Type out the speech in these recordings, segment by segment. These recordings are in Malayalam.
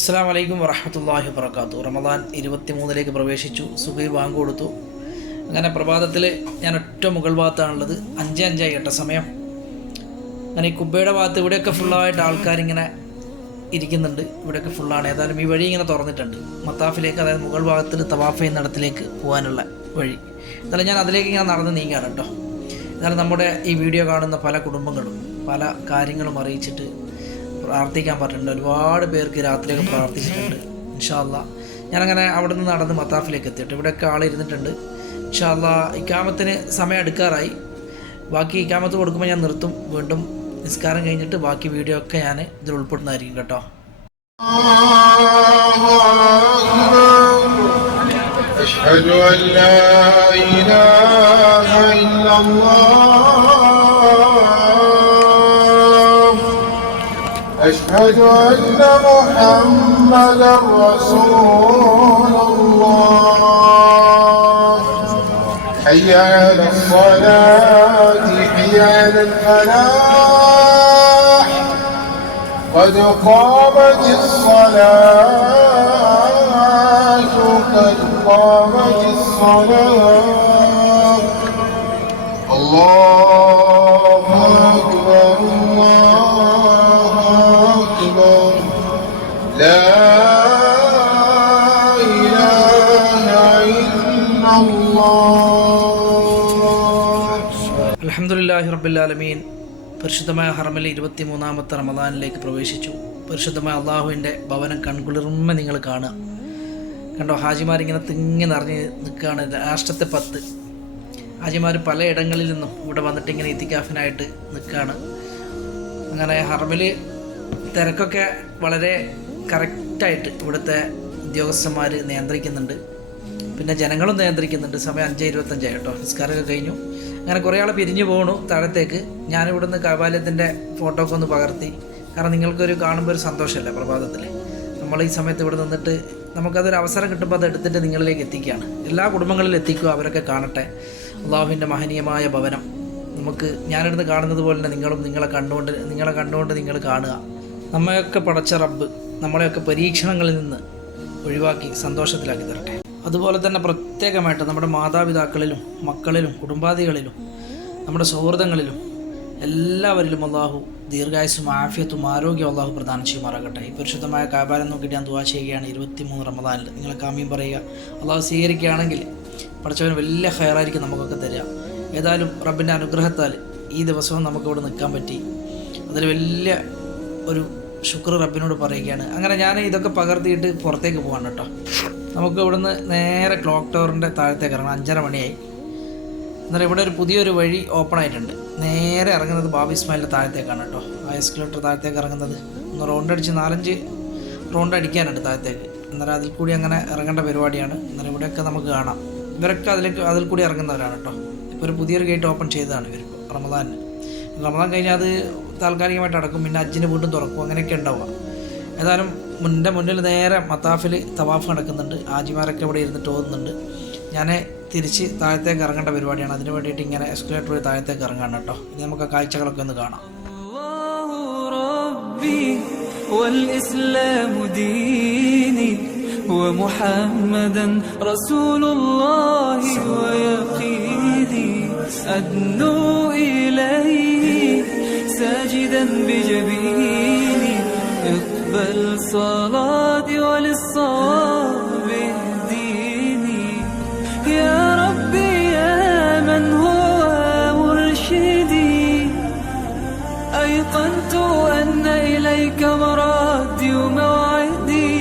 അസ്സാം വലൈക്കും വറഹമത്തല്ലാഹി വർക്കാത്തു റമദാൻ ഇരുപത്തി മൂന്നിലേക്ക് പ്രവേശിച്ചു. സുബൈ ബാങ്ക് കൊടുത്തു. അങ്ങനെ പ്രഭാതത്തിൽ ഞാൻ ഒറ്റ മുകൾ ഭാഗത്താണുള്ളത്. അഞ്ച് അഞ്ചായി കേട്ട സമയം. അങ്ങനെ ഈ കുബ്ബയുടെ ഭാഗത്ത് ഇവിടെയൊക്കെ ഫുള്ളായിട്ട് ആൾക്കാരിങ്ങനെ ഇരിക്കുന്നുണ്ട്. ഇവിടെയൊക്കെ ഫുള്ളാണ്. ഏതായാലും ഈ വഴി ഇങ്ങനെ തുറന്നിട്ടുണ്ട്. മത്താഫിലേക്ക് അതായത് മുകൾ ഭാഗത്തിൽ തവാഫ് നടത്തിലേക്ക് പോകാനുള്ള വഴി. എന്നാലും ഞാൻ അതിലേക്ക് ഇങ്ങനെ നടന്ന് നീങ്ങുകയാണ് എന്നാലും നമ്മുടെ ഈ വീഡിയോ കാണുന്ന പല കുടുംബങ്ങളും പല കാര്യങ്ങളും അറിയിച്ചിട്ട് പ്രാർത്ഥിക്കാൻ പറഞ്ഞിട്ടുണ്ട് ഒരുപാട് പേർക്ക് രാത്രിയൊക്കെ പ്രാർത്ഥിച്ചിട്ടുണ്ട് ഇൻഷാല്ല ഞാനങ്ങനെ അവിടെ നിന്ന് നടന്ന് മത്താഫിലേക്ക് എത്തിയിട്ട് ഇവിടെയൊക്കെ ആൾ ഇരുന്നിട്ടുണ്ട് ഇൻഷാല്ല ഇക്കാമത്തിന് സമയം എടുക്കാറായി ബാക്കി ഇക്കാമത്ത് കൊടുക്കുമ്പോൾ ഞാൻ നിർത്തും വീണ്ടും നിസ്കാരം കഴിഞ്ഞിട്ട് ബാക്കി വീഡിയോ ഒക്കെ ഞാൻ ഇതിൽ ഉൾപ്പെടുന്നതായിരിക്കും കേട്ടോ أشهد أن لا إله إلا الله أشهد أن محمدا رسول الله. حي على الصلاة حي على الفلاح. قد قامت الصلاة قد قامت الصلاة. الله അലഹമുല്ലാഹി റബ്ബുല്ലാലമീൻ പരിശുദ്ധമായ ഹറമിലെ ഇരുപത്തി മൂന്നാമത്തെ റമദാനിലേക്ക് പ്രവേശിച്ചു. പരിശുദ്ധമായ അള്ളാഹുവിന്റെ ഭവനം കൺകുളിർമ നിങ്ങൾ കാണുക. കണ്ടോ ഹാജിമാരിങ്ങനെ തിങ്ങി നിറഞ്ഞ് നിൽക്കുകയാണ്. രാഷ്ട്രത്തെ പത്ത്. ഹാജിമാർ പലയിടങ്ങളിൽ നിന്നും ഇവിടെ വന്നിട്ട് ഇങ്ങനെ ഇത്തിക്കാഫിനായിട്ട് നിൽക്കുകയാണ്. അങ്ങനെ ഹറമിൽ തിരക്കൊക്കെ വളരെ കറക്റ്റായിട്ട് ഇവിടുത്തെ ഉദ്യോഗസ്ഥന്മാർ നിയന്ത്രിക്കുന്നുണ്ട്. പിന്നെ ജനങ്ങളും നിയന്ത്രിക്കുന്നുണ്ട്. സമയം അഞ്ച് ഇരുപത്തഞ്ചായി കേട്ടോ. നിസ്കാരമൊക്കെ കഴിഞ്ഞു. അങ്ങനെ കുറേ ആൾ പിരിഞ്ഞു പോകണു താഴത്തേക്ക്. ഞാനിവിടുന്ന് കവാലയത്തിന്റെ ഫോട്ടോ ഒക്കെ ഒന്ന് പകർത്തി. കാരണം നിങ്ങൾക്കൊരു കാണുമ്പോൾ ഒരു സന്തോഷമല്ലേ പ്രഭാതത്തിൽ നമ്മൾ ഈ സമയത്ത് ഇവിടെ നിന്നിട്ട് നമുക്കതൊരു അവസരം കിട്ടുമ്പോൾ അത് എടുത്തിട്ട് നിങ്ങളിലേക്ക് എത്തിക്കുകയാണ് എല്ലാ കുടുംബങ്ങളിലും എത്തിക്കുക അവരൊക്കെ കാണട്ടെ. അള്ളാഹുവിന്റെ മഹനീയമായ ഭവനം. നമുക്ക് ഞാനിരുന്ന് കാണുന്നത് പോലെ തന്നെ നിങ്ങളും നിങ്ങളെ കണ്ടുകൊണ്ട് നിങ്ങളെ കണ്ടുകൊണ്ട് നിങ്ങൾ കാണുക. നമ്മയൊക്കെ പടച്ച റബ്ബ് നമ്മളെയൊക്കെ പരീക്ഷണങ്ങളിൽ നിന്ന് ഒഴിവാക്കി സന്തോഷത്തിലാക്കി തരട്ടെ. അതുപോലെ തന്നെ പ്രത്യേകമായിട്ട് നമ്മുടെ മാതാപിതാക്കളിലും മക്കളിലും കുടുംബാദികളിലും നമ്മുടെ സൗഹൃദങ്ങളിലും എല്ലാവരിലും അള്ളാഹു ദീർഘായുസും ആഫിയത്തും ആരോഗ്യം അള്ളാഹു പ്രദാനം ചെയ്യുമാറാകട്ടെ. ഈ പരിശുദ്ധമായ കാബാലം നോക്കിയിട്ട് ഞാൻ ദുവാ ചെയ്യുകയാണ് ഇരുപത്തി മൂന്ന് റമദാനിൽ. നിങ്ങൾ കാമ്യം പറയുക. അള്ളാഹു സ്വീകരിക്കുകയാണെങ്കിൽ പഠിച്ചവന് വലിയ ഹയറായിരിക്കും നമുക്കൊക്കെ തരിക. ഏതായാലും റബ്ബിന്റെ അനുഗ്രഹത്താൽ ഈ ദിവസവും നമുക്ക് ഇവിടെ നിൽക്കാൻ പറ്റി. അതിൽ വലിയ ഒരു ശുക്ർ റബ്ബിനോട് പറയുകയാണ്. അങ്ങനെ ഞാൻ ഇതൊക്കെ പകർത്തിയിട്ട് പുറത്തേക്ക് പോകാൻ കേട്ടോ. നമുക്ക് ഇവിടുന്ന് നേരെ ക്ലോക്ക് ടവറിന്റെ താഴത്തേക്ക് ഇറങ്ങണം. അഞ്ചര മണിയായി. എന്നാൽ ഇവിടെ ഒരു പുതിയൊരു വഴി ഓപ്പൺ ആയിട്ടുണ്ട്. നേരെ ഇറങ്ങുന്നത് ബാബി ഇസ്മായിലിന്റെ താഴത്തേക്കാണ് കേട്ടോ. ആ എസ്കലേറ്റർ താഴത്തേക്ക് ഇറങ്ങുന്നത്. ഒന്ന് റൗണ്ട് അടിച്ച് നാലഞ്ച് റൗണ്ട് അടിക്കാനുണ്ട് താഴത്തേക്ക്. അന്നേരം അതിൽ കൂടി അങ്ങനെ ഇറങ്ങേണ്ട പരിപാടിയാണ്. അന്നേരം ഇവിടെയൊക്കെ നമുക്ക് കാണാം. ഇവരൊക്കെ അതിലേക്ക് അതിൽ കൂടി ഇറങ്ങുന്നവരാണ് കേട്ടോ. ഇപ്പോൾ ഒരു പുതിയൊരു ഗേറ്റ് ഓപ്പൺ ചെയ്തതാണ് ഇവർ റമദാൻ. റമദാൻ കഴിഞ്ഞാൽ അത് താൽക്കാലികമായിട്ട് അടക്കും. പിന്നെ അജ്ജിന് വീണ്ടും തുറക്കും. അങ്ങനെയൊക്കെ ഉണ്ടാവുക. ഏതായാലും മുൻ്റെ മുന്നിൽ നേരെ മത്താഫിൽ തവാഫ് നടക്കുന്നുണ്ട് ആജിമാരൊക്കെ ഇവിടെ ഇരുന്നിട്ട് ഓതുന്നുണ്ട് ഞാൻ തിരിച്ച് താഴത്തേക്ക് ഇറങ്ങേണ്ട പരിപാടിയാണ് അതിന് വേണ്ടിയിട്ട് ഇങ്ങനെ എസ്കലേറ്റർ വഴി താഴത്തേക്ക് ഇറങ്ങാണ് കേട്ടോ ഇനി നമുക്ക് ആ കാഴ്ചകളൊക്കെ ഒന്ന് കാണാം الله ربي والإسلام ديني ومحمدا رسول الله ويقيني أدنو إليه ساجدا بجبيني صلاتي وللصواب اهديني يا ربي يا من هو مرشدي. أيقنت أن إليك مرادي وموعدي.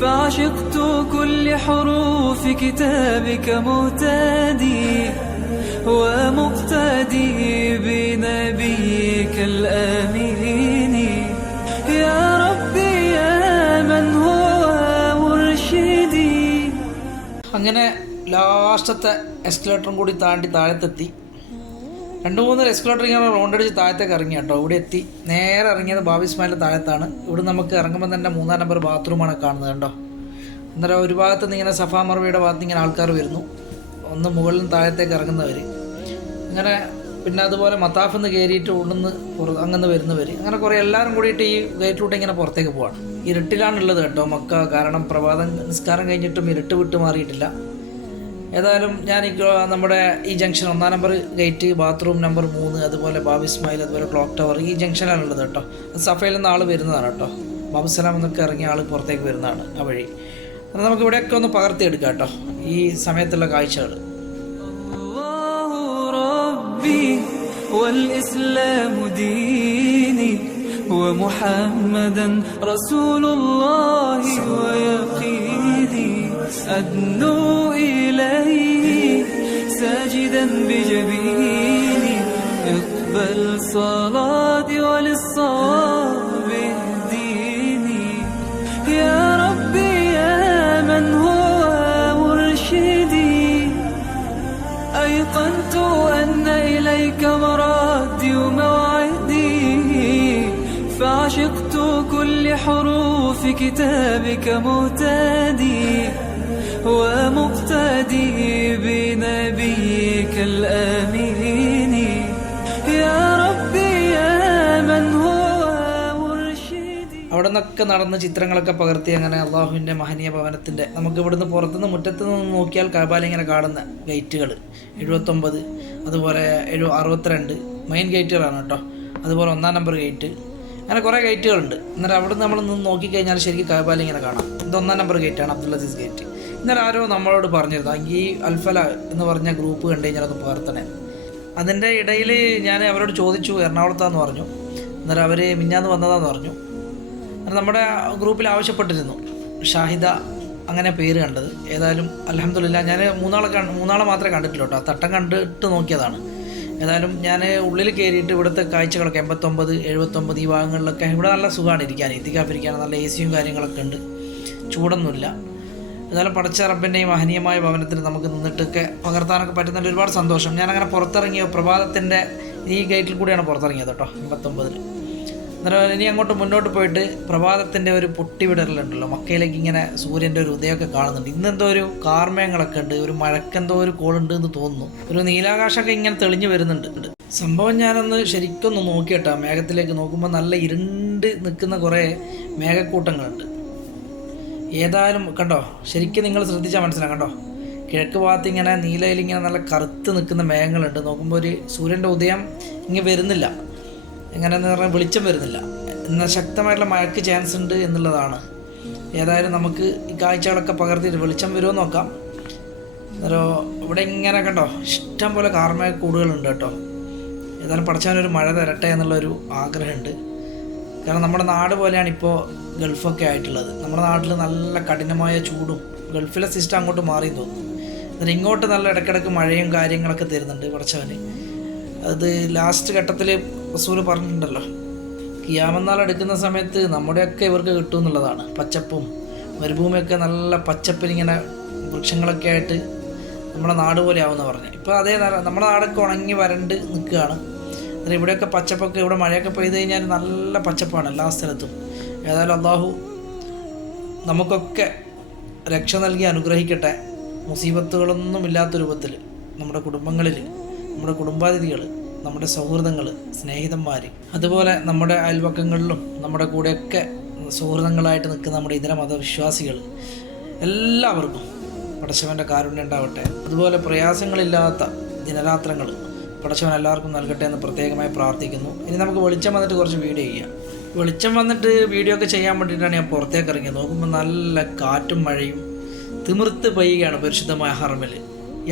فعشقت كل حروف كتابك مهتدي. ومقتدي. അങ്ങനെ ലാസ്റ്റത്തെ എസ്കലേറ്ററും കൂടി താണ്ടി താഴത്തെത്തി. രണ്ട് മൂന്ന് എസ്കലേറ്റർ ഇങ്ങനെ റൗണ്ട് അടിച്ച് താഴത്തേക്ക് ഇറങ്ങി കേട്ടോ. ഇവിടെ എത്തി. നേരെ ഇറങ്ങിയത് ബാബി ഇസ്മായിലിന്റെ താഴത്താണ്. ഇവിടെ നമുക്ക് ഇറങ്ങുമ്പോൾ തന്നെ മൂന്നാം നമ്പർ ബാത്റൂമാണ് കാണുന്നത് കണ്ടോ. അന്നേരം ഒരു ഭാഗത്ത് നിന്ന് ഇങ്ങനെ സഫാ മറവിയുടെ ഭാഗത്ത് ഇങ്ങനെ ആൾക്കാർ വരുന്നു. ഒന്ന് മുകളിൽ താഴത്തേക്ക് ഇറങ്ങുന്നവർ ഇങ്ങനെ പിന്നെ അതുപോലെ മത്താഫ് നിന്ന് കയറിയിട്ട് ഉള്ളിന്ന് പുറത്ത് അങ്ങനെ വരുന്നവർ അങ്ങനെ കുറേ എല്ലാവരും കൂടിയിട്ട് ഈ ഗേറ്റിലൂടെ ഇങ്ങനെ പുറത്തേക്ക് പോവാണ്. ഇരുട്ടിലാണുള്ളത് കേട്ടോ മക്ക. കാരണം പ്രഭാതം നിസ്കാരം കഴിഞ്ഞിട്ടും ഇരുട്ട് വിട്ട് മാറിയിട്ടില്ല. ഏതായാലും ഞാൻ നമ്മുടെ ഈ ജംഗ്ഷൻ ഒന്നാം നമ്പർ ഗേറ്റ് ബാത്റൂം നമ്പർ മൂന്ന് അതുപോലെ ബാബി ഇസ്മായിൽ അതുപോലെ ക്ലോക്ക് ടവർ ഈ ജംഗ്ഷനിലാണുള്ളത് കേട്ടോ. സഫയിൽ നിന്ന് ആൾ വരുന്നതാണ് കേട്ടോ. ബാബു സലാം എന്നൊക്കെ ഇറങ്ങിയ ആൾ പുറത്തേക്ക് വരുന്നതാണ് ആ വഴി. അത് നമുക്ക് ഇവിടെയൊക്കെ ഒന്ന് പകർത്തിയെടുക്കാം കേട്ടോ. ഈ സമയത്തുള്ള കാഴ്ചകൾ ربي والإسلام ديني ومحمدا رسول الله ويقيني أدنو إليه ساجدا بجبيني اقبل صلاتي وللصواب إليك مرادي وموعدي فعشقت كل حروف كتابك مهتدي ومقتدي بنبيك الآمين يا ربي يا من هو مرشدي അവിടെ നിന്നൊക്കെ നടന്ന് ചിത്രങ്ങളൊക്കെ പകർത്തി അങ്ങനെ അള്ളാഹുവിൻ്റെ മഹനീയ ഭവനത്തിൻ്റെ നമുക്ക് ഇവിടുന്ന് പുറത്തുനിന്ന് മുറ്റത്ത് നിന്ന് നോക്കിയാൽ കാബാല ഇങ്ങനെ കാണുന്ന ഗേറ്റുകൾ എഴുപത്തൊമ്പത് അതുപോലെ എഴു അറുപത്തിരണ്ട്. മെയിൻ ഗേറ്റുകളാണ് കേട്ടോ. അതുപോലെ ഒന്നാം നമ്പർ ഗേറ്റ് അങ്ങനെ കുറേ ഗേറ്റുകളുണ്ട് എന്നിട്ട് അവിടെ നിന്ന് നമ്മൾ നിന്ന് നോക്കിക്കഴിഞ്ഞാൽ ശരിക്കും കാബാല ഇങ്ങനെ കാണാം. ഇത് ഒന്നാം നമ്പർ ഗേറ്റാണ് അബ്ദുൽ അസീസ് ഗേറ്റ് ഇന്നലെ ആരോ നമ്മളോട് പറഞ്ഞിരുന്നു ഈ അൽഫല എന്ന് പറഞ്ഞ ഗ്രൂപ്പ് കണ്ടു കഴിഞ്ഞാൽ അത് പകർത്തണേ. അതിന്റെ ഇടയിൽ ഞാൻ അവരോട് ചോദിച്ചു എറണാകുളത്താന്ന് പറഞ്ഞു. എന്നിട്ട് അവർ മിഞ്ഞാന്ന് വന്നതാന്ന് പറഞ്ഞു. നമ്മുടെ ഗ്രൂപ്പിൽ ആവശ്യപ്പെട്ടിരുന്നു. ഷാഹിദ അങ്ങനെ പേര് കണ്ടത്. ഏതായാലും അലഹമില്ല ഞാൻ മൂന്നാളെ കണ്ട് മൂന്നാളെ മാത്രമേ കണ്ടിട്ടില്ല കേട്ടോ തട്ടം കണ്ടിട്ട് നോക്കിയതാണ്. ഏതായാലും ഞാൻ ഉള്ളിൽ കയറിയിട്ട് ഇവിടുത്തെ കാഴ്ചകളൊക്കെ എൺപത്തൊമ്പത് എഴുപത്തൊമ്പത് ഈ ഭാഗങ്ങളിലൊക്കെ ഇവിടെ നല്ല സുഖമാണ് ഇരിക്കാൻ. എത്തിക്കാപ്പിരിക്കാൻ നല്ല എ സിയും കാര്യങ്ങളൊക്കെ ഉണ്ട്. ചൂടൊന്നുമില്ല. ഏതായാലും പടച്ച റബ്ബിന്റെയും മഹനീയമായ ഭവനത്തിൽ നമുക്ക് നിന്നിട്ടൊക്കെ പകർത്താനൊക്കെ പറ്റുന്നതിൽ ഒരുപാട് സന്തോഷം. ഞാനങ്ങനെ പുറത്തിറങ്ങിയ പ്രഭാതത്തിന്റെ ഈ ഗേറ്റിൽ കൂടിയാണ് പുറത്തിറങ്ങിയത് കേട്ടോ എൺപത്തൊമ്പതിൽ അന്നേരം ഇനി അങ്ങോട്ട് മുന്നോട്ട് പോയിട്ട് പ്രഭാതത്തിന്റെ ഒരു പൊട്ടിവിടലുണ്ടല്ലോ മക്കയിലേക്ക് ഇങ്ങനെ സൂര്യന്റെ ഒരു ഉദയമൊക്കെ കാണുന്നുണ്ട്. ഇന്നെന്തോ ഒരു കാർമേങ്ങളൊക്കെ ഉണ്ട് ഒരു മഴക്കെന്തോ ഒരു കോളുണ്ട് എന്ന് തോന്നുന്നു. ഒരു നീലാകാശമൊക്കെ ഇങ്ങനെ തെളിഞ്ഞു വരുന്നുണ്ട്. സംഭവം ഞാനൊന്ന് ശരിക്കൊന്ന് നോക്കിയിട്ടാ. മേഘത്തിലേക്ക് നോക്കുമ്പോൾ നല്ല ഇരുണ്ട് നിൽക്കുന്ന കുറേ മേഘക്കൂട്ടങ്ങളുണ്ട്. ഏതായാലും കണ്ടോ ശരിക്കും നിങ്ങൾ ശ്രദ്ധിച്ചാൽ മനസ്സിലാക്കാം കണ്ടോ. കിഴക്ക് ഭാഗത്ത് ഇങ്ങനെ നീലയിൽ ഇങ്ങനെ നല്ല കറുത്ത് നിൽക്കുന്ന മേഘങ്ങളുണ്ട്. നോക്കുമ്പോൾ ഒരു സൂര്യന്റെ ഉദയം ഇങ്ങനെ വരുന്നില്ല. എങ്ങനെയെന്ന് പറഞ്ഞാൽ വെളിച്ചം വരുന്നില്ല. എന്നാൽ ശക്തമായിട്ടുള്ള മഴയ്ക്ക് ചാൻസ് ഉണ്ട് എന്നുള്ളതാണ്. ഏതായാലും നമുക്ക് ഈ കാഴ്ചകളൊക്കെ പകർത്തിയിട്ട് വെളിച്ചം വരുമോ നോക്കാം. അന്നേരം ഇവിടെ ഇങ്ങനെ കണ്ടോ ഇഷ്ടം പോലെ കാർമേഘ കൂടുകളുണ്ട് കേട്ടോ. ഏതായാലും പഠിച്ചവനൊരു മഴ തരട്ടെ എന്നുള്ളൊരു ആഗ്രഹമുണ്ട്. കാരണം നമ്മുടെ നാട് പോലെയാണ് ഇപ്പോൾ ഗൾഫൊക്കെ ആയിട്ടുള്ളത്. നമ്മുടെ നാട്ടിൽ നല്ല കഠിനമായ ചൂടും ഗൾഫിലെ സിസ്റ്റം അങ്ങോട്ട് മാറി തോന്നുന്നു. എന്നിട്ട് ഇങ്ങോട്ട് നല്ല ഇടയ്ക്കിടയ്ക്ക് മഴയും കാര്യങ്ങളൊക്കെ തരുന്നുണ്ട് പഠിച്ചവന് അത് ലാസ്റ്റ് ഘട്ടത്തിൽ റസൂൽ പറഞ്ഞിട്ടുണ്ടല്ലോ. കിയാമന്നാൾ എടുക്കുന്ന സമയത്ത് നമ്മുടെയൊക്കെ ഇവർക്ക് കിട്ടും എന്നുള്ളതാണ്. പച്ചപ്പും മരുഭൂമിയൊക്കെ നല്ല പച്ചപ്പിനിങ്ങനെ വൃക്ഷങ്ങളൊക്കെ ആയിട്ട് നമ്മുടെ നാട് പോലെ ആവുമെന്ന് പറഞ്ഞു. ഇപ്പോൾ അതേ നമ്മുടെ നാടൊക്കെ ഉണങ്ങി വരണ്ട് നിൽക്കുകയാണ്. എന്നാൽ ഇവിടെയൊക്കെ പച്ചപ്പൊക്കെ ഇവിടെ മഴയൊക്കെ പെയ്ത് കഴിഞ്ഞാൽ നല്ല പച്ചപ്പാണ് എല്ലാ സ്ഥലത്തും. ഏതായാലും അള്ളാഹു നമുക്കൊക്കെ രക്ഷ നൽകി അനുഗ്രഹിക്കട്ടെ. മുസീബത്തുകളൊന്നും ഇല്ലാത്ത രൂപത്തിൽ നമ്മുടെ കുടുംബങ്ങളിൽ നമ്മുടെ കുടുംബാതിഥികൾ നമ്മുടെ സൗഹൃദങ്ങൾ സ്നേഹിതന്മാർ അതുപോലെ നമ്മുടെ അയൽവക്കങ്ങളിലും നമ്മുടെ കൂടെയൊക്കെ സൗഹൃദങ്ങളായിട്ട് നിൽക്കുന്ന നമ്മുടെ ഇതര മതവിശ്വാസികൾ എല്ലാവർക്കും പടച്ചവന്റെ കാരുണ്യം ഉണ്ടാവട്ടെ. അതുപോലെ പ്രയാസങ്ങളില്ലാത്ത ദിനരാത്രങ്ങൾ പടച്ചവൻ എല്ലാവർക്കും നൽകട്ടെ എന്ന് പ്രത്യേകമായി പ്രാർത്ഥിക്കുന്നു. ഇനി നമുക്ക് വെളിച്ചം വന്നിട്ട് കുറച്ച് വീഡിയോ ചെയ്യാം. വെളിച്ചം വന്നിട്ട് വീഡിയോ ഒക്കെ ചെയ്യാൻ വേണ്ടിയിട്ടാണ് ഞാൻ പുറത്തേക്ക് ഇറങ്ങിയത്. നോക്കുമ്പോൾ നല്ല കാറ്റും മഴയും തിമിർത്ത് പെയ്യുകയാണ് പരിശുദ്ധമായ ഹറമിൽ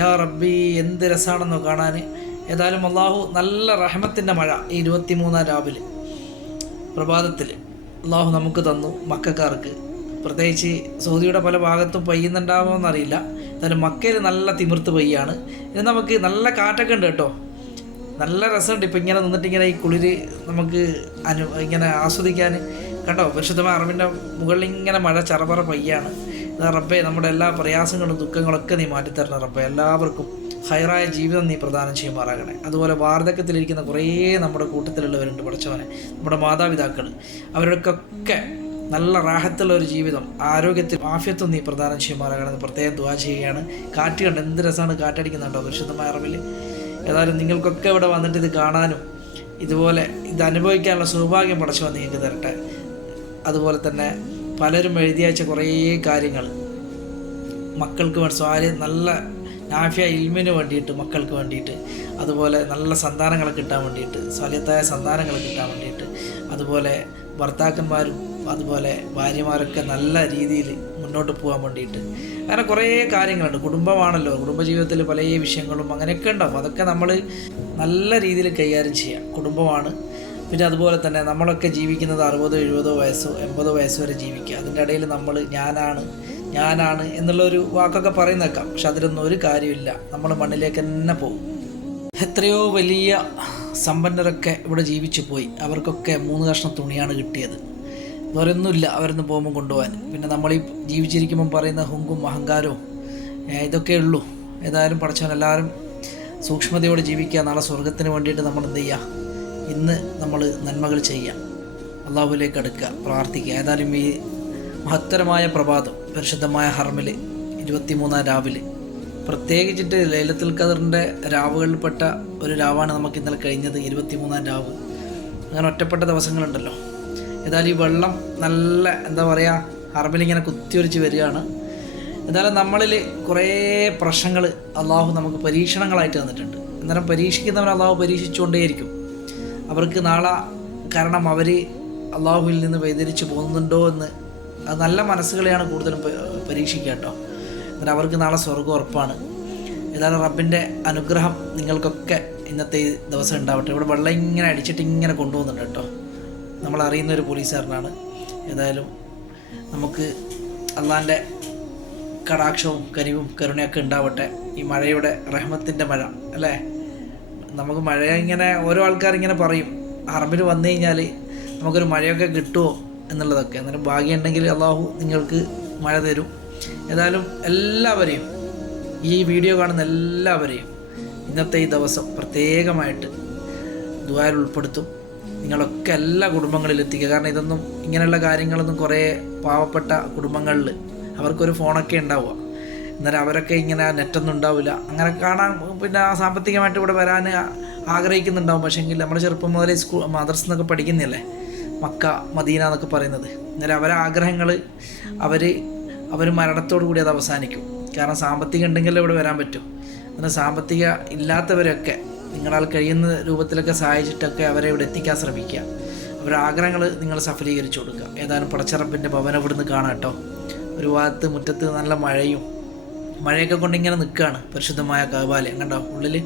യാ റബ്ബി എന്ത് രസമാണെന്നോ കാണാൻ ഏതായാലും അള്ളാഹു നല്ല റഹമത്തിന്റെ മഴ ഈ ഇരുപത്തി മൂന്നാം രാവിലെ പ്രഭാതത്തിൽ അള്ളാഹു നമുക്ക് തന്നു മക്കാർക്ക്. പ്രത്യേകിച്ച് സൗദിയുടെ പല ഭാഗത്തും പെയ്യുന്നുണ്ടാവുമോ എന്നറിയില്ല എന്നാലും മക്കയിൽ നല്ല തിമിർത്ത് പെയ്യാണ്. ഇനി നമുക്ക് നല്ല കാറ്റൊക്കെ ഉണ്ട് കേട്ടോ. നല്ല രസമുണ്ട് ഇപ്പം ഇങ്ങനെ നിന്നിട്ട് ഇങ്ങനെ ഈ കുളിര് നമുക്ക് അനു ഇങ്ങനെ ആസ്വദിക്കാൻ കേട്ടോ പരിശുദ്ധമായ അറിവിന്റെ മുകളിൽ ഇങ്ങനെ മഴ ചറപറ പയ്യാണ്. റബ്ബേ നമ്മുടെ എല്ലാ പ്രയാസങ്ങളും ദുഃഖങ്ങളൊക്കെ നീ മാറ്റിത്തരണം റബ്ബെ. എല്ലാവർക്കും ഹൈറായ ജീവിതം നീ പ്രദാനം ചെയ്യുമാറാകണേ. അതുപോലെ വാർദ്ധക്യത്തിലിരിക്കുന്ന കുറേ നമ്മുടെ കൂട്ടത്തിലുള്ളവരുണ്ട് പഠിച്ചവനെ നമ്മുടെ മാതാപിതാക്കൾ. അവരുടെയൊക്കെ നല്ല റാഹത്തുള്ള ഒരു ജീവിതം ആരോഗ്യത്തിൽ ആഫ്യത്വം നീ പ്രദാനം ചെയ്യുമാറാകണമെന്ന് പ്രത്യേകം ദുവാ ചെയ്യുകയാണ്. കാറ്റ് കണ്ട് എന്ത് രസമാണ് കാറ്റടിക്കുന്നുണ്ടോ പരിശുദ്ധമായ അറിവിൽ ഏതായാലും നിങ്ങൾക്കൊക്കെ ഇവിടെ വന്നിട്ട് ഇത് കാണാനും ഇതുപോലെ ഇത് അനുഭവിക്കാനുള്ള സൗഭാഗ്യം പടച്ചു നിങ്ങൾക്ക് തരട്ടെ. അതുപോലെ തന്നെ പലരും എഴുതിയച്ച കുറേ കാര്യങ്ങൾ മക്കൾക്ക് വേണ്ടി സ്വാരി നല്ല നാഫിയ ഇൽമിന് വേണ്ടിയിട്ട് മക്കൾക്ക് വേണ്ടിയിട്ട് അതുപോലെ നല്ല സന്താനങ്ങളെ കിട്ടാൻ വേണ്ടിയിട്ട് സ്വലിയത്തായ സന്താനങ്ങളെ കിട്ടാൻ വേണ്ടിയിട്ട് അതുപോലെ ഭർത്താക്കന്മാരും അതുപോലെ ഭാര്യമാരൊക്കെ നല്ല രീതിയിൽ മുന്നോട്ട് പോകാൻ വേണ്ടിയിട്ട്. അങ്ങനെ കുറേ കാര്യങ്ങളുണ്ട്. കുടുംബമാണല്ലോ. കുടുംബജീവിതത്തിൽ പല വിഷയങ്ങളും അങ്ങനെയൊക്കെ ഉണ്ടാവും. അതൊക്കെ നമ്മൾ നല്ല രീതിയിൽ കൈകാര്യം ചെയ്യാം. കുടുംബമാണ്. പിന്നെ അതുപോലെ തന്നെ നമ്മളൊക്കെ ജീവിക്കുന്നത് അറുപതോ എഴുപതോ വയസ്സോ എൺപതോ വയസ്സോ വരെ ജീവിക്കുക. അതിന്റെ ഇടയിൽ നമ്മൾ ഞാനാണ്. ഞാനാണ് എന്നുള്ളൊരു വാക്കൊക്കെ പറയുന്നേക്കാം. പക്ഷെ അതിലൊന്നും ഒരു കാര്യമില്ല. നമ്മൾ മണ്ണിലേക്ക് തന്നെ പോകും. എത്രയോ വലിയ സമ്പന്നരൊക്കെ ഇവിടെ ജീവിച്ചു പോയി. അവർക്കൊക്കെ മൂന്ന് കഷ്ണം തുണിയാണ് കിട്ടിയത്. വേറൊന്നുമില്ല അവരൊന്നും പോകുമ്പോൾ കൊണ്ടുപോകാൻ. പിന്നെ നമ്മൾ ഈ ജീവിച്ചിരിക്കുമ്പം പറയുന്ന ഹുങ്കും അഹങ്കാരവും ഇതൊക്കെ ഉള്ളൂ. ഏതായാലും പഠിച്ചവൻ എല്ലാവരും സൂക്ഷ്മതയോടെ ജീവിക്കുക. നാളെ സ്വർഗത്തിന് വേണ്ടിയിട്ട് നമ്മൾ എന്ത് ചെയ്യുക ഇന്ന് നമ്മൾ നന്മകൾ ചെയ്യുക അള്ളാഹുലേക്ക് അടുക്കുക പ്രാർത്ഥിക്കുക. ഏതായാലും ഈ മഹത്തരമായ പ്രഭാതം പരിശുദ്ധമായ ഹർമിൽ ഇരുപത്തിമൂന്നാം രാവിലെ. പ്രത്യേകിച്ചിട്ട് ലൈലത്തുൽ ഖദറിന്റെ രാവുകളിൽപ്പെട്ട ഒരു രാവാണ് നമുക്ക് ഇന്നലെ കഴിഞ്ഞത് ഇരുപത്തിമൂന്നാം രാവ്. അങ്ങനെ ഒറ്റപ്പെട്ട ദിവസങ്ങളുണ്ടല്ലോ. ഏതായാലും ഈ വെള്ളം നല്ല എന്താ പറയുക ഹർമിലിങ്ങനെ കുത്തിയൊലിച്ച് വരികയാണ്. എന്തായാലും നമ്മളിൽ കുറേ പ്രശ്നങ്ങൾ അള്ളാഹു നമുക്ക് പരീക്ഷണങ്ങളായിട്ട് തന്നിട്ടുണ്ട്. അന്നേരം പരീക്ഷിക്കുന്നവർ അള്ളാഹു പരീക്ഷിച്ചുകൊണ്ടേയിരിക്കും. അവർക്ക് നാളെ കാരണം അവർ അള്ളാഹുവിൽ നിന്ന് വ്യതിരിച്ച് പോകുന്നുണ്ടോ എന്ന് അത് നല്ല മനസ്സുകളെയാണ് കൂടുതലും പരീക്ഷിക്കുക കേട്ടോ. എന്നാൽ അവർക്ക് നാളെ സ്വർഗം ഉറപ്പാണ്. ഏതായാലും റബ്ബിന്റെ അനുഗ്രഹം നിങ്ങൾക്കൊക്കെ ഇന്നത്തെ ഈ ദിവസം ഉണ്ടാവട്ടെ. ഇവിടെ വെള്ളം ഇങ്ങനെ അടിച്ചിട്ട് ഇങ്ങനെ കൊണ്ടുപോകുന്നുണ്ട് കേട്ടോ. നമ്മൾ അറിയുന്ന ഒരു പോലീസുകാരനാണ്. ഏതായാലും നമുക്ക് അള്ളാന്റെ കടാക്ഷവും കരിവും കരുണയൊക്കെ ഉണ്ടാവട്ടെ. ഈ മഴയുടെ റഹ്മത്തിന്റെ മഴ അല്ലേ? നമുക്ക് മഴ ഇങ്ങനെ ഓരോ ആൾക്കാർ ഇങ്ങനെ പറയും. ഹറമ്പിൽ വന്നു കഴിഞ്ഞാൽ നമുക്കൊരു മഴയൊക്കെ കിട്ടുമോ? എന്നുള്ളതൊക്കെ. അന്നേരം ഭാഗ്യമുണ്ടെങ്കിൽ അള്ളാഹു നിങ്ങൾക്ക് മഴ തരും. ഏതായാലും എല്ലാവരെയും ഈ വീഡിയോ കാണുന്ന എല്ലാവരെയും ഇന്നത്തെ ഈ ദിവസം പ്രത്യേകമായിട്ട് ദ്വാരം ഉൾപ്പെടുത്തും. നിങ്ങളൊക്കെ എല്ലാ കുടുംബങ്ങളിലും എത്തിക്കുക. കാരണം ഇതൊന്നും ഇങ്ങനെയുള്ള കാര്യങ്ങളൊന്നും കുറേ പാവപ്പെട്ട കുടുംബങ്ങളിൽ അവർക്കൊരു ഫോണൊക്കെ ഉണ്ടാവുക. അന്നേരം അവരൊക്കെ ഇങ്ങനെ നെറ്റൊന്നും ഉണ്ടാവില്ല. അങ്ങനെ കാണാൻ പിന്നെ സാമ്പത്തികമായിട്ട് ഇവിടെ വരാൻ ആഗ്രഹിക്കുന്നുണ്ടാവും. പക്ഷേങ്കിൽ നമ്മൾ ചെറുപ്പം മുതലേ സ്കൂൾ മദ്രസ എന്നൊക്കെ പഠിക്കുന്നില്ലേ? മക്ക മദീന എന്നൊക്കെ പറയുന്നത്. അന്നേരം അവരെ ആഗ്രഹങ്ങൾ അവർ അവർ മരണത്തോടു കൂടി അത് അവസാനിക്കും. കാരണം സാമ്പത്തികം ഉണ്ടെങ്കിൽ ഇവിടെ വരാൻ പറ്റും. അങ്ങനെ സാമ്പത്തിക ഇല്ലാത്തവരൊക്കെ നിങ്ങളാൽ കഴിയുന്ന രൂപത്തിലൊക്കെ സഹായിച്ചിട്ടൊക്കെ അവരെ ഇവിടെ എത്തിക്കാൻ ശ്രമിക്കുക. അവരുടെ ആഗ്രഹങ്ങൾ നിങ്ങൾ സഫലീകരിച്ചു കൊടുക്കുക. ഏതായാലും പടച്ചറപ്പിന്റെ ഭവനം ഇവിടുന്ന് കാണാം കേട്ടോ. ഒരു ഭാഗത്ത് മുറ്റത്ത് നല്ല മഴയും മഴയൊക്കെ കൊണ്ടിങ്ങനെ നിൽക്കുകയാണ് പരിശുദ്ധമായ കബാലയം കണ്ടോ? ഉള്ളിൽ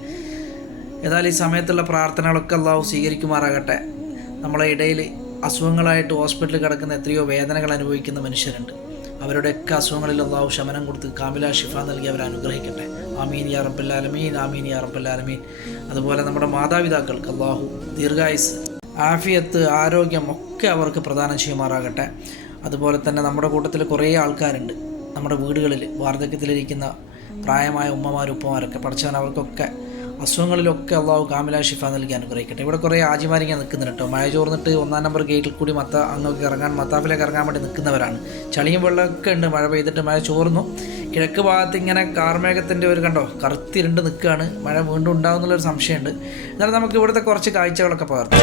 ഏതായാലും ഈ സമയത്തുള്ള പ്രാർത്ഥനകളൊക്കെ അള്ളാഹു സ്വീകരിക്കുമാറാകട്ടെ. നമ്മളെ ഇടയിൽ അസുഖങ്ങളായിട്ട് ഹോസ്പിറ്റലിൽ കിടക്കുന്ന എത്രയോ വേദനകൾ അനുഭവിക്കുന്ന മനുഷ്യരുണ്ട്. അവരുടെയൊക്കെ അസുഖങ്ങളിൽ അള്ളാഹു ശമനം കൊടുത്ത് കാമില ഷിഫ നൽകി അവർ അനുഗ്രഹിക്കട്ടെ. ആമീൻ യാ റബ്ബല്ലാലമീൻ ആമീൻ യാ റബ്ബല്ലാലമീൻ അതുപോലെ നമ്മുടെ മാതാപിതാക്കൾക്ക് അള്ളാഹു ദീർഘായുസ് ആഫിയത്ത് ആരോഗ്യം ഒക്കെ അവർക്ക് പ്രദാനം ചെയ്യുമാറാകട്ടെ. അതുപോലെ തന്നെ നമ്മുടെ കൂട്ടത്തിൽ കുറേ ആൾക്കാരുണ്ട്. നമ്മുടെ വീടുകളിൽ വാർദ്ധക്യത്തിലിരിക്കുന്ന പ്രായമായ ഉമ്മമാരും ഉപ്പമാരൊക്കെ പഠിച്ചവൻ അവർക്കൊക്കെ അസുഖങ്ങളിലൊക്കെ അള്ളാഹു കാമില ഷിഫ നൽകി അനുഗ്രഹിക്കട്ടെ. ഇവിടെ കുറേ ആജിമാരിങ്ങനെ നിൽക്കുന്നുണ്ട് കേട്ടോ. മഴ ചോർന്നിട്ട് ഒന്നാം നമ്പർ ഗേറ്റിൽ കൂടി മത്ത അങ്ങോട്ട് ഇറങ്ങാൻ മത്താഫിലേക്ക് ഇറങ്ങാൻ വേണ്ടി നിൽക്കുന്നവരാണ്. ചളിയും വെള്ളമൊക്കെ ഉണ്ട് മഴ പെയ്തിട്ട് മഴ ചോർന്നു. കിഴക്ക് ഭാഗത്ത് ഇങ്ങനെ കാർമേഘത്തിന്റെ ഒരു കണ്ടോ കറുത്തിരുണ്ട് നിൽക്കുകയാണ്. മഴ വീണ്ടും ഉണ്ടാകുന്നുള്ളൊരു സംശയമുണ്ട്. എന്നാലും നമുക്ക് ഇവിടുത്തെ കുറച്ച് കാഴ്ചകളൊക്കെ പകർത്താം.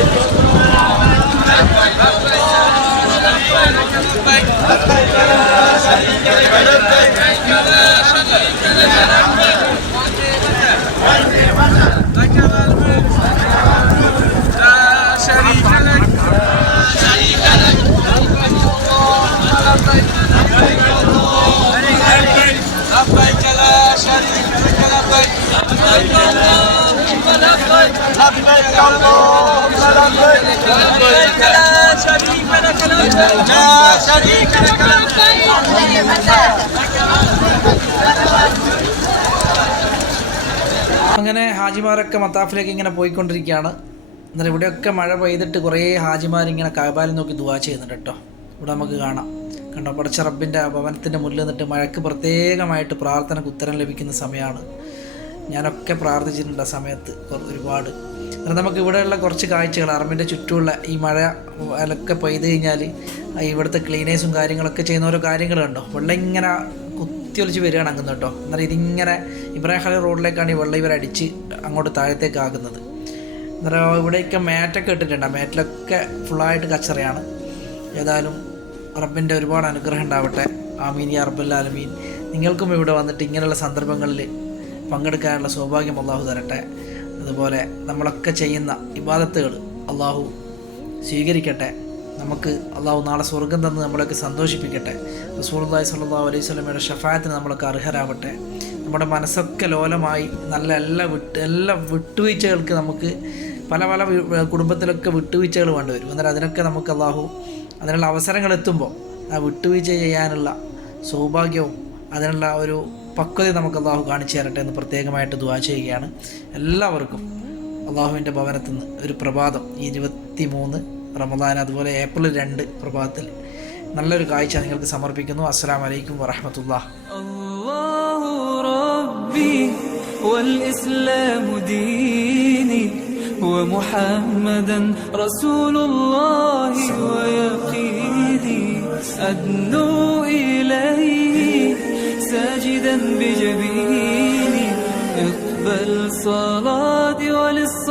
അങ്ങനെ ഹാജിമാരൊക്കെ മത്താഫിലേക്ക് ഇങ്ങനെ പോയിക്കൊണ്ടിരിക്കുകയാണ്. എന്നാൽ ഇവിടെയൊക്കെ മഴ പെയ്തിട്ട് കുറേ ഹാജിമാരിങ്ങനെ കാബാലിൽ നോക്കി ദുവാ ചെയ്യുന്നുണ്ട് കേട്ടോ. ഇവിടെ നമുക്ക് കാണാം. കണ്ടോ? പടച്ച റബ്ബിന്റെ ഭവനത്തിന്റെ മുന്നിൽ നിന്നിട്ട് മഴയ്ക്ക് പ്രത്യേകമായിട്ട് പ്രാർത്ഥനയ്ക്ക് ഉത്തരം ലഭിക്കുന്ന സമയമാണ്. ഞാനൊക്കെ പ്രാർത്ഥിച്ചിട്ടുണ്ട് ആ സമയത്ത് ഒരുപാട്. എന്നാൽ നമുക്ക് ഇവിടെയുള്ള കുറച്ച് കാഴ്ചകൾ അറമ്പിന്റെ ചുറ്റുമുള്ള ഈ മഴ അലൊക്കെ പെയ്ത് കഴിഞ്ഞാൽ ഇവിടുത്തെ ക്ലീനേഴ്സും കാര്യങ്ങളൊക്കെ ചെയ്യുന്ന ഓരോ കാര്യങ്ങൾ കണ്ടോ? വെള്ളം ഇങ്ങനെ കുത്തി കുത്തിയൊലിച്ച് വരികയാണ് അങ്ങ് കേട്ടോ. എന്നാൽ ഇതിങ്ങനെ ഇബ്രാഹിം ഖലി റോഡിലേക്കാണ് ഈ വെള്ളം ഇവരടിച്ച് അങ്ങോട്ട് താഴത്തേക്ക് ആകുന്നത്. എന്നാൽ ഇവിടെയൊക്കെ മാറ്റൊക്കെ ഇട്ടിട്ടുണ്ട്. മാറ്റിലൊക്കെ ഫുള്ളായിട്ട് കച്ചറയാണ്. ഏതായാലും റബ്ബിന്റെ ഒരുപാട് അനുഗ്രഹം ഉണ്ടാവട്ടെ. ആമീൻ യാ ആലമീൻ. നിങ്ങൾക്കും ഇവിടെ വന്നിട്ട് ഇങ്ങനെയുള്ള സന്ദർഭങ്ങളിൽ പങ്കെടുക്കാനുള്ള സൗഭാഗ്യം അള്ളാഹു തരട്ടെ. അതുപോലെ നമ്മളൊക്കെ ചെയ്യുന്ന ഇബാദത്തുകൾ അള്ളാഹു സ്വീകരിക്കട്ടെ. നമുക്ക് അള്ളാഹു നാളെ സ്വർഗം തന്ന് നമ്മളൊക്കെ സന്തോഷിപ്പിക്കട്ടെ. റസൂർല്ലാഹി സ്വല്ലല്ലാഹു അലൈഹി സ്വലമയുടെ ഷഫായത്തിന് നമ്മളൊക്കെ അർഹരാവട്ടെ. നമ്മുടെ മനസ്സൊക്കെ ലോലമായി നല്ല എല്ലാ വിട്ട് എല്ലാ വിട്ടുവീഴ്ചകൾക്ക് നമുക്ക് പല പല കുടുംബത്തിലൊക്കെ വിട്ടുവീഴ്ചകൾ വേണ്ടി വരും. എന്നാൽ അതിനൊക്കെ നമുക്ക് അള്ളാഹു അതിനുള്ള അവസരങ്ങൾ എത്തുമ്പോൾ ആ വിട്ടുവീഴ്ച ചെയ്യാനുള്ള സൗഭാഗ്യവും അതിനുള്ള ഒരു പക്വത നമുക്ക് അള്ളാഹു കാണിച്ചു തരട്ടെ എന്ന് പ്രത്യേകമായിട്ട് ദുവാ ചെയ്യുകയാണ് എല്ലാവർക്കും അള്ളാഹുവിൻ്റെ ഭവനത്തിൽ നിന്ന് ഒരു പ്രഭാതം ഈ ഇരുപത്തി മൂന്ന് റമദാൻ അതുപോലെ ഏപ്രിൽ രണ്ട് പ്രഭാതത്തിൽ നല്ലൊരു കാഴ്ച നിങ്ങൾക്ക് സമർപ്പിക്കുന്നു അസ്സാം വലൈക്കും വറഹമത്തുള്ള الله ربي والإسلام ديني ومحمدا رسول الله ويقيني أدنو إليه ساجدا بجبيني اقبل صلاتي وللصواب